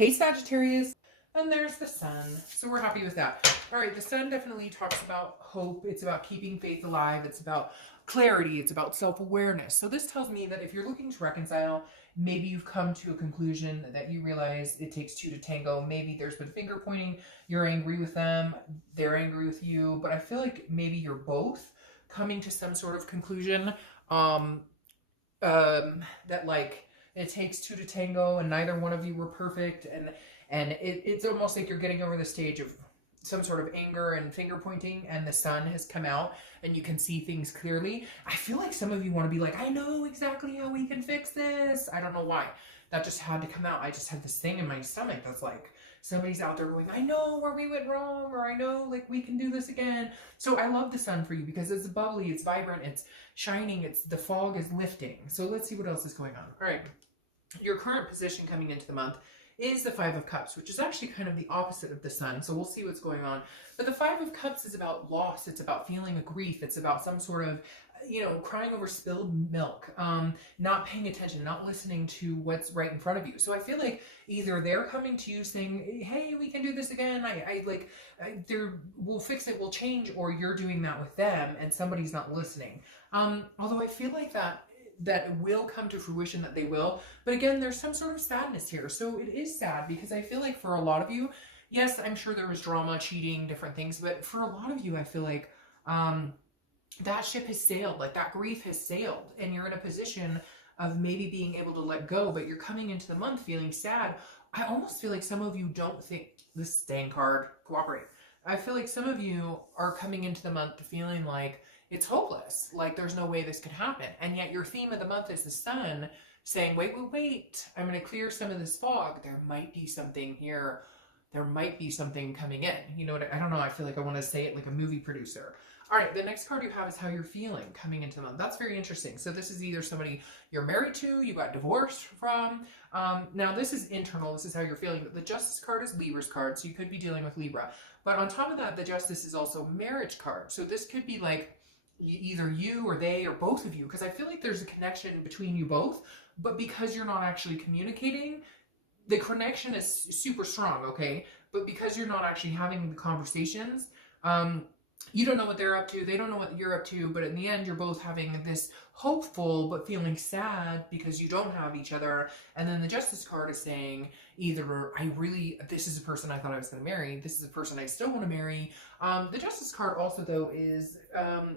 Hey Sagittarius, and there's the sun. So we're happy with that. All right, the sun definitely talks about hope. It's about keeping faith alive. It's about clarity. It's about self-awareness. So this tells me that if you're looking to reconcile, maybe you've come to a conclusion that you realize it takes two to tango. Maybe there's been finger pointing. You're angry with them. They're angry with you. But I feel like maybe you're both coming to some sort of conclusion that like it takes two to tango and neither one of you were perfect, and it's almost like you're getting over the stage of some sort of anger and finger pointing, and the sun has come out and you can see things clearly. I feel like some of you want to be like, I know exactly how we can fix this. I don't know why. That just had to come out. I just had this thing in my stomach that's like, somebody's out there going, I know where we went wrong, or I know like we can do this again. So I love the sun for you because it's bubbly, it's vibrant, it's shining, it's the fog is lifting. So let's see what else is going on. All right. Your current position coming into the month is the Five of Cups, which is actually kind of the opposite of the sun. So we'll see what's going on. But the Five of Cups is about loss. It's about feeling a grief. It's about some sort of, crying over spilled milk, not paying attention, not listening to what's right in front of you. So I feel like either they're coming to you saying, hey, we can do this again. We'll fix it, we'll change, or you're doing that with them and somebody's not listening. Although I feel like that will come to fruition, that they will. But again, there's some sort of sadness here. So it is sad because I feel like for a lot of you, yes, I'm sure there was drama, cheating, different things. But for a lot of you, I feel like that ship has sailed, like that grief has sailed. And you're in a position of maybe being able to let go, but you're coming into the month feeling sad. I almost feel like some of you don't think this staying card, cooperate. I feel like some of you are coming into the month feeling like it's hopeless, like there's no way this could happen. And yet your theme of the month is the sun saying, wait, I'm going to clear some of this fog. There might be something here. There might be something coming in. You know what? I don't know. I feel like I want to say it like a movie producer. All right, the next card you have is how you're feeling coming into the month. That's very interesting. So this is either somebody you're married to, you got divorced from. Now this is internal. This is how you're feeling. But the Justice card is Libra's card, so you could be dealing with Libra. But on top of that, the Justice is also marriage card. So this could be like either you or they or both of you, because I feel like there's a connection between you both, but because you're not actually communicating, the connection is super strong, okay? But because you're not actually having the conversations, you don't know what they're up to, they don't know what you're up to, but in the end, you're both having this hopeful but feeling sad because you don't have each other. And then the Justice card is saying either this is a person I thought I was going to marry, this is a person I still want to marry. The Justice card also, though, is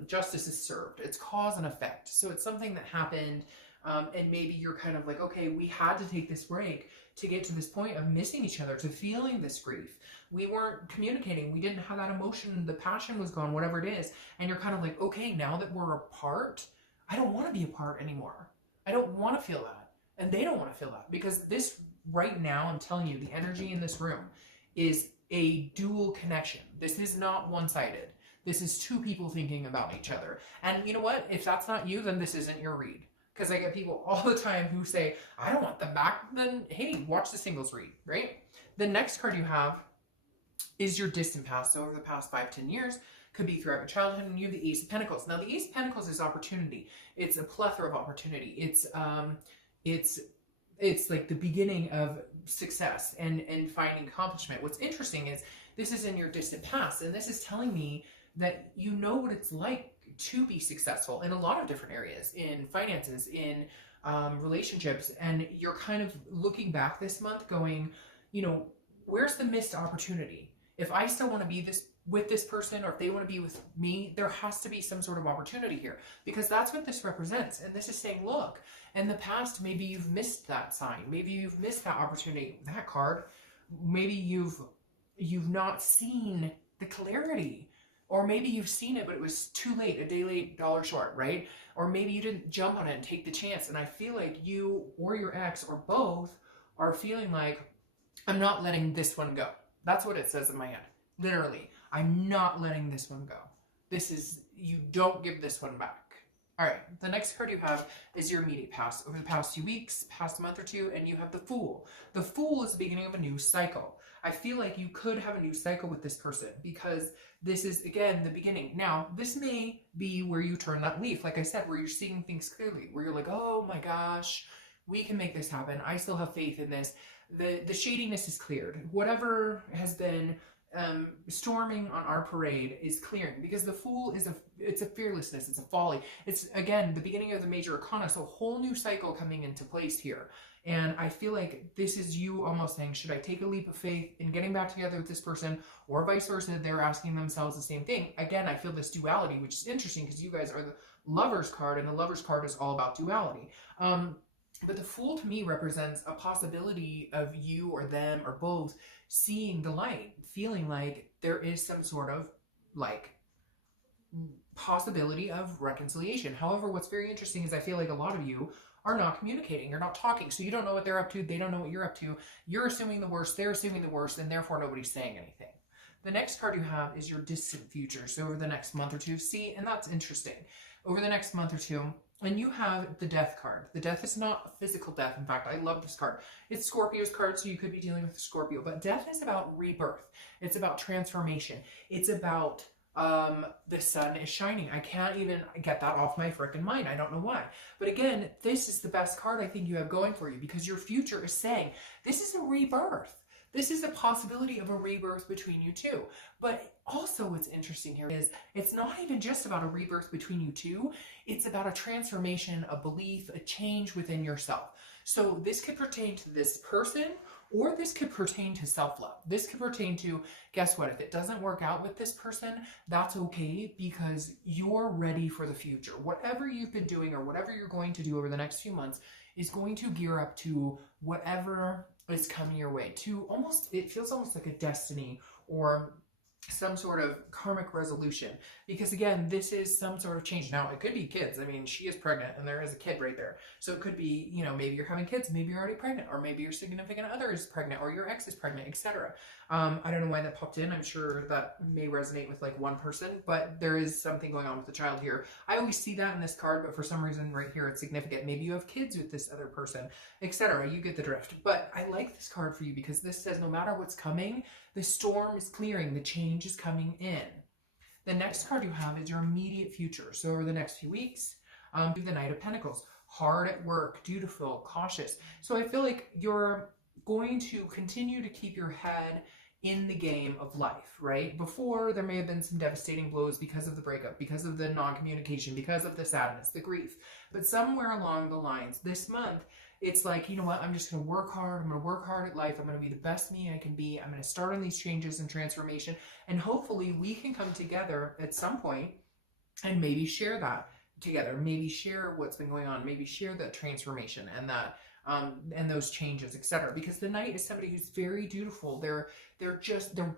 justice is served. It's cause and effect. So it's something that happened, and maybe you're kind of like, okay, we had to take this break to get to this point of missing each other, to feeling this grief. We weren't communicating. We didn't have that emotion. The passion was gone, whatever it is. And you're kind of like, okay, now that we're apart, I don't want to be apart anymore. I don't want to feel that. And they don't want to feel that, because this right now, I'm telling you, the energy in this room is a dual connection. This is not one-sided. This is two people thinking about each other. And you know what? If that's not you, then this isn't your read. Because I get people all the time who say, I don't want them back. Then, hey, watch the singles read, right? The next card you have is your distant past. So over the past 5-10 years, could be throughout your childhood, and you have the Ace of Pentacles. Now, the Ace of Pentacles is opportunity. It's a plethora of opportunity. It's like the beginning of success and finding accomplishment. What's interesting is this is in your distant past, and this is telling me that you know what it's like to be successful in a lot of different areas, in finances, in relationships, and you're kind of looking back this month going, where's the missed opportunity? If I still want to be with this person, or if they want to be with me, there has to be some sort of opportunity here, because that's what this represents. And this is saying, look, in the past, maybe you've missed that sign. Maybe you've missed that opportunity, that card. Maybe you've not seen the clarity. Or maybe you've seen it, but it was too late, a day late, dollar short, right? Or maybe you didn't jump on it and take the chance. And I feel like you or your ex or both are feeling like, I'm not letting this one go. That's what it says in my head. Literally, I'm not letting this one go. You don't give this one back. All right, the next card you have is your immediate past. Over the past few weeks, past month or two, and you have the Fool. The Fool is the beginning of a new cycle. I feel like you could have a new cycle with this person, because this is, again, the beginning. Now, this may be where you turn that leaf, like I said, where you're seeing things clearly, where you're like, oh my gosh, We can make this happen. I still have faith in this. The shadiness is cleared. Whatever has been storming on our parade is clearing, because the Fool is it's a fearlessness, it's a folly. It's, again, the beginning of the major arcana, so a whole new cycle coming into place here. And I feel like this is you almost saying, should I take a leap of faith in getting back together with this person, or vice versa? They're asking themselves the same thing. Again, I feel this duality, which is interesting because you guys are the Lover's card, and the Lover's card is all about duality. But the Fool to me represents a possibility of you or them or both seeing the light, feeling like there is some sort of like possibility of reconciliation. However, what's very interesting is I feel like a lot of you are not communicating, you're not talking, so you don't know what they're up to, they don't know what you're up to, you're assuming the worst, they're assuming the worst, and therefore nobody's saying anything. The next card you have is your distant future, so over the next month or two. See, and that's interesting. Over the next month or two, and you have the Death card. The Death is not a physical death. In fact, I love this card. It's Scorpio's card, so you could be dealing with a Scorpio, but death is about rebirth. It's about transformation. It's about the sun is shining. I can't even get that off my frickin' mind. I don't know why. But again, this is the best card I think you have going for you, because your future is saying this is a rebirth. This is a possibility of a rebirth between you two. But also what's interesting here is it's not even just about a rebirth between you two. It's about a transformation, a belief, a change within yourself. So this could pertain to this person, or this could pertain to self-love. This could pertain to, guess what, if it doesn't work out with this person, that's okay, because you're ready for the future. Whatever you've been doing or whatever you're going to do over the next few months is going to gear up to whatever is coming your way, to almost, it feels almost like a destiny or some sort of karmic resolution, because again, this is some sort of change. Now, it could be kids. I mean, she is pregnant and there is a kid right there. So it could be, you know, maybe you're having kids, maybe you're already pregnant, or maybe your significant other is pregnant, or your ex is pregnant, etc. I don't know why that popped in. I'm sure that may resonate with like one person, but there is something going on with the child here. I always see that in this card, but for some reason right here it's significant. Maybe you have kids with this other person, etc. You get the drift. But I like this card for you because this says no matter what's coming, the storm is clearing, the change is coming in. The next card you have is your immediate future. So over the next few weeks, the Knight of Pentacles, hard at work, dutiful, cautious. So I feel like you're going to continue to keep your head in the game of life, right? Before, there may have been some devastating blows because of the breakup, because of the non-communication, because of the sadness, the grief. But somewhere along the lines, this month, it's like, you know what, I'm just going to work hard. I'm going to work hard at life. I'm going to be the best me I can be. I'm going to start on these changes and transformation. And hopefully we can come together at some point and maybe share that together. Maybe share what's been going on. Maybe share that transformation and that and those changes, etc. Because the Knight is somebody who's very dutiful. They're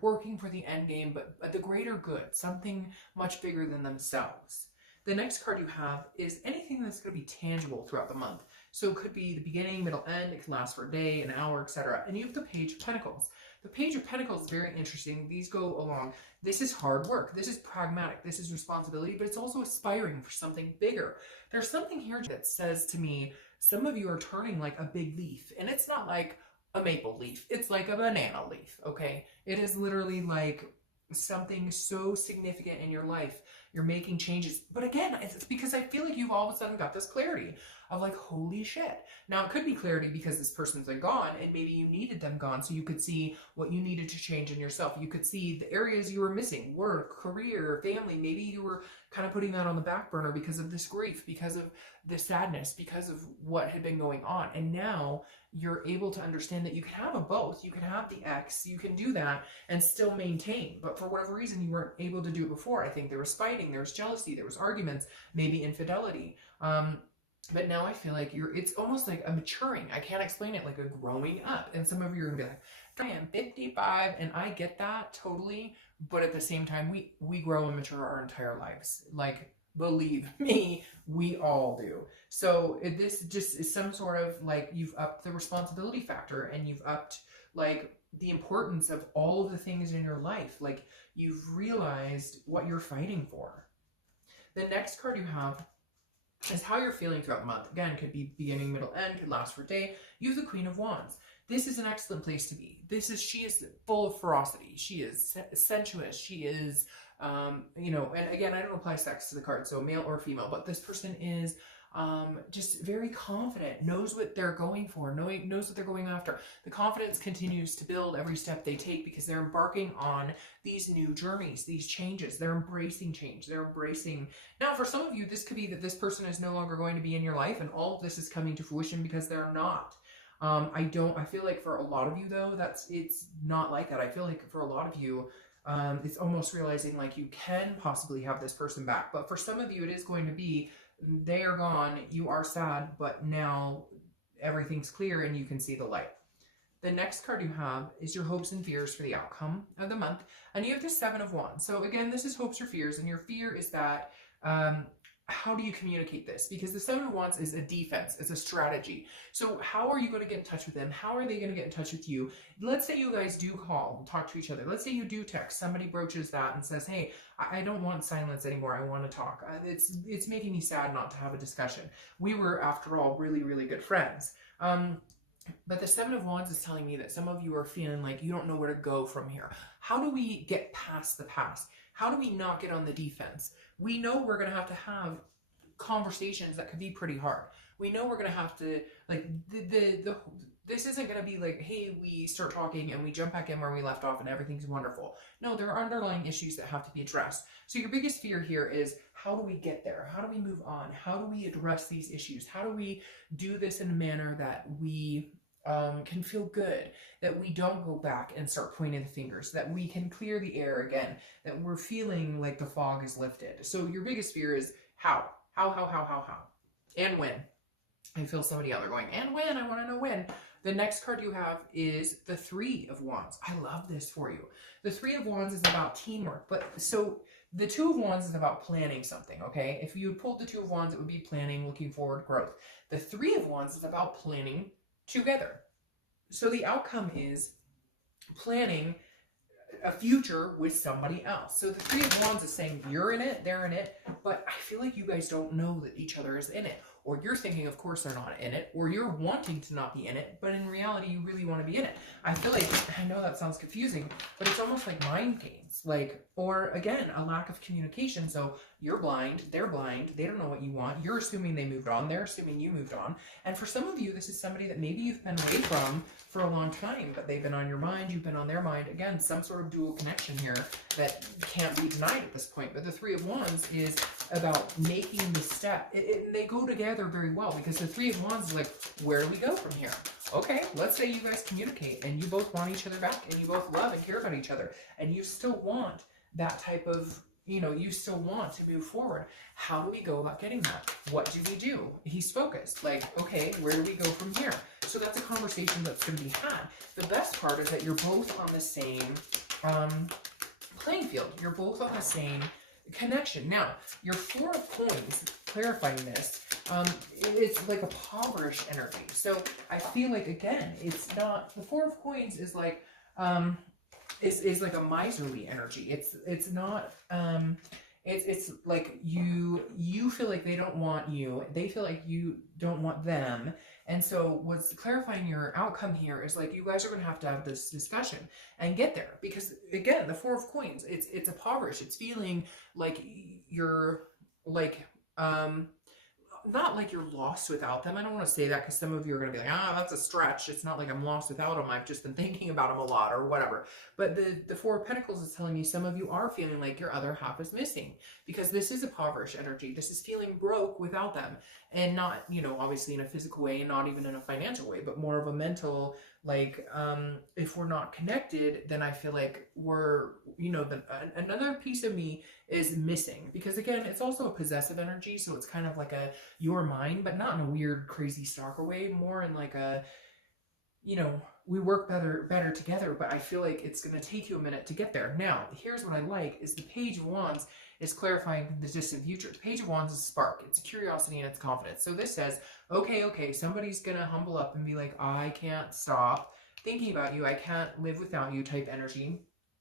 working for the end game, but the greater good, something much bigger than themselves. The next card you have is anything that's going to be tangible throughout the month. So it could be the beginning, middle, end. It can last for a day, an hour, etc. And you have the Page of Pentacles. The Page of Pentacles is very interesting. These go along. This is hard work. This is pragmatic. This is responsibility, but it's also aspiring for something bigger. There's something here that says to me, some of you are turning like a big leaf, and it's not like a maple leaf. It's like a banana leaf, okay? It is literally like something so significant in your life. You're making changes. But again, it's because I feel like you've all of a sudden got this clarity of like, holy shit. Now, it could be clarity because this person's like gone and maybe you needed them gone, so you could see what you needed to change in yourself. You could see the areas you were missing, work, career, family. Maybe you were kind of putting that on the back burner because of this grief, because of the sadness, because of what had been going on. And now you're able to understand that you can have a both. You can have the ex, you can do that and still maintain. But for whatever reason, you weren't able to do it before. I think there was fighting, there was jealousy, there was arguments, maybe infidelity. But now I feel like it's almost like a maturing. I can't explain it, like a growing up. And some of you are gonna be like, I am 55, and I get that totally. But at the same time, we grow and mature our entire lives. Like, believe me, we all do. So this just is some sort of like, you've upped the responsibility factor, and you've upped like the importance of all of the things in your life. Like, you've realized what you're fighting for. The next card you have is how you're feeling throughout the month. Again, could be beginning, middle, end, could last for a day. You have the Queen of Wands. This is an excellent place to be. She is full of ferocity. She is sensuous. She is, you know, and again, I don't apply sex to the card, so male or female, but this person is just very confident, knows what they're going for, knows what they're going after. The confidence continues to build every step they take because they're embarking on these new journeys, these changes. They're embracing change. They're embracing. Now, for some of you, this could be that this person is no longer going to be in your life, and all of this is coming to fruition because they're not. I feel like for a lot of you though, it's not like that. I feel like for a lot of you, it's almost realizing like you can possibly have this person back. But for some of you, it is going to be, they are gone, you are sad, but now everything's clear and you can see the light. The next card you have is your hopes and fears for the outcome of the month. And you have the Seven of Wands. So again, this is hopes or fears, and your fear is that, how do you communicate this? Because the Seven of Wands is a defense, it's a strategy. So how are you going to get in touch with them? How are they going to get in touch with you? Let's say you guys do call and talk to each other. Let's say you do text. Somebody broaches that and says, hey, I don't want silence anymore. I want to talk. It's making me sad not to have a discussion. We were, after all, really, really good friends. But the Seven of Wands is telling me that some of you are feeling like you don't know where to go from here. How do we get past the past? How do we not get on the defense? We know we're going to have conversations that could be pretty hard. We know we're going to have to, like, this isn't going to be like, hey, we start talking and we jump back in where we left off and everything's wonderful. No, there are underlying issues that have to be addressed. So your biggest fear here is, how do we get there? How do we move on? How do we address these issues? How do we do this in a manner that we can feel good, that we don't go back and start pointing the fingers, that we can clear the air again, that we're feeling like the fog is lifted. So your biggest fear is how, and when. I feel somebody out there going, and when, I want to know when. The next card you have is the Three of Wands. I love this for you. The Three of Wands is about teamwork, but so the Two of Wands is about planning something, okay? If you pulled the Two of Wands, it would be planning, looking forward, growth. The Three of Wands is about planning together. So the outcome is planning a future with somebody else. So the Three of Wands is saying you're in it, they're in it, but I feel like you guys don't know that each other is in it. Or you're thinking, of course, they're not in it, or you're wanting to not be in it, but in reality, you really want to be in it. I feel like, I know that sounds confusing, but it's almost like mind games, like, or again, a lack of communication. So you're blind, they don't know what you want. You're assuming they moved on, they're assuming you moved on. And for some of you, this is somebody that maybe you've been away from for a long time, but they've been on your mind, you've been on their mind. Again, some sort of dual connection here that can't be denied at this point. But the Three of Wands is about making the step. They go together very well, because the Three of Wands is like, where do we go from here? Okay, let's say you guys communicate and you both want each other back and you both love and care about each other and you still want that type of, you still want to move forward. How do we go about getting that? What do we do? He's focused. Like, okay, where do we go from here? So that's a conversation that's going to be had. The best part is that you're both on the same playing field. You're both on the same connection. Now, your Four of Coins, clarifying this, it's like a impoverished energy. So I feel like, again, it's not, the Four of Coins is like, is like a miserly energy. It's not, it's like you feel like they don't want you. They feel like you don't want them. And so what's clarifying your outcome here is like, you guys are going to have this discussion and get there. Because again, the Four of Coins, it's impoverished. It's feeling like you're like, not like you're lost without them. I don't want to say that because some of you are going to be like, that's a stretch. It's not like I'm lost without them. I've just been thinking about them a lot or whatever. But the Four of Pentacles is telling me some of you are feeling like your other half is missing, because this is a impoverished energy. This is feeling broke without them, and not, obviously in a physical way and not even in a financial way, but more of a mental, like, if we're not connected, then I feel like we're, another piece of me is missing. Because again, it's also a possessive energy, so it's kind of like a you're mine, but not in a weird crazy stalker way, more in like a, we work better together, but I feel like it's going to take you a minute to get there. Now, here's what I like is the Page of Wands is clarifying the distant future. The Page of Wands is a spark. It's a curiosity and it's confidence. So this says, okay, somebody's going to humble up and be like, I can't stop thinking about you. I can't live without you type energy.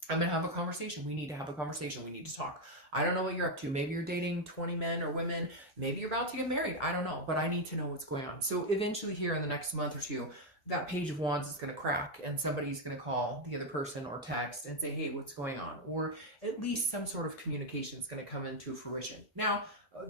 I'm going to have a conversation. We need to have a conversation. We need to talk. I don't know what you're up to. Maybe you're dating 20 men or women. Maybe you're about to get married. I don't know, but I need to know what's going on. So eventually here in the next month or two, that Page of Wands is going to crack and somebody's going to call the other person or text and say, hey, what's going on? Or at least some sort of communication is going to come into fruition. Now,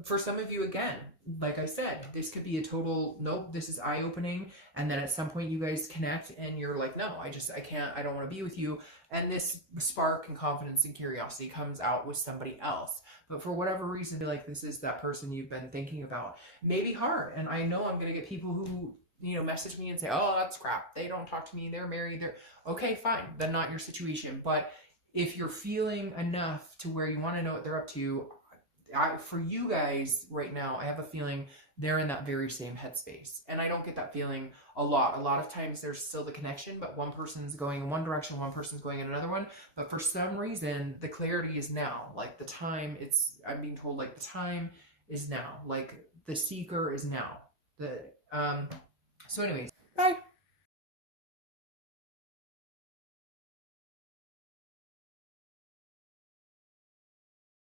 For some of you, again, like I said, this could be a total, nope, this is eye-opening. And then at some point you guys connect and you're like, no, I can't, I don't want to be with you. And this spark and confidence and curiosity comes out with somebody else. But for whatever reason, like this is that person you've been thinking about. Maybe hard. And I know I'm going to get people who, you know, message me and say, oh, that's crap. They don't talk to me. They're married. They're okay, fine. Then not your situation. But if you're feeling enough to where you want to know what they're up to, for you guys right now, I have a feeling they're in that very same headspace. And I don't get that feeling a lot. A lot of times there's still the connection, but one person's going in one direction, one person's going in another one. But for some reason, the clarity is now. Like the time, I'm being told like the time is now. Like the seeker is now. So anyways, bye.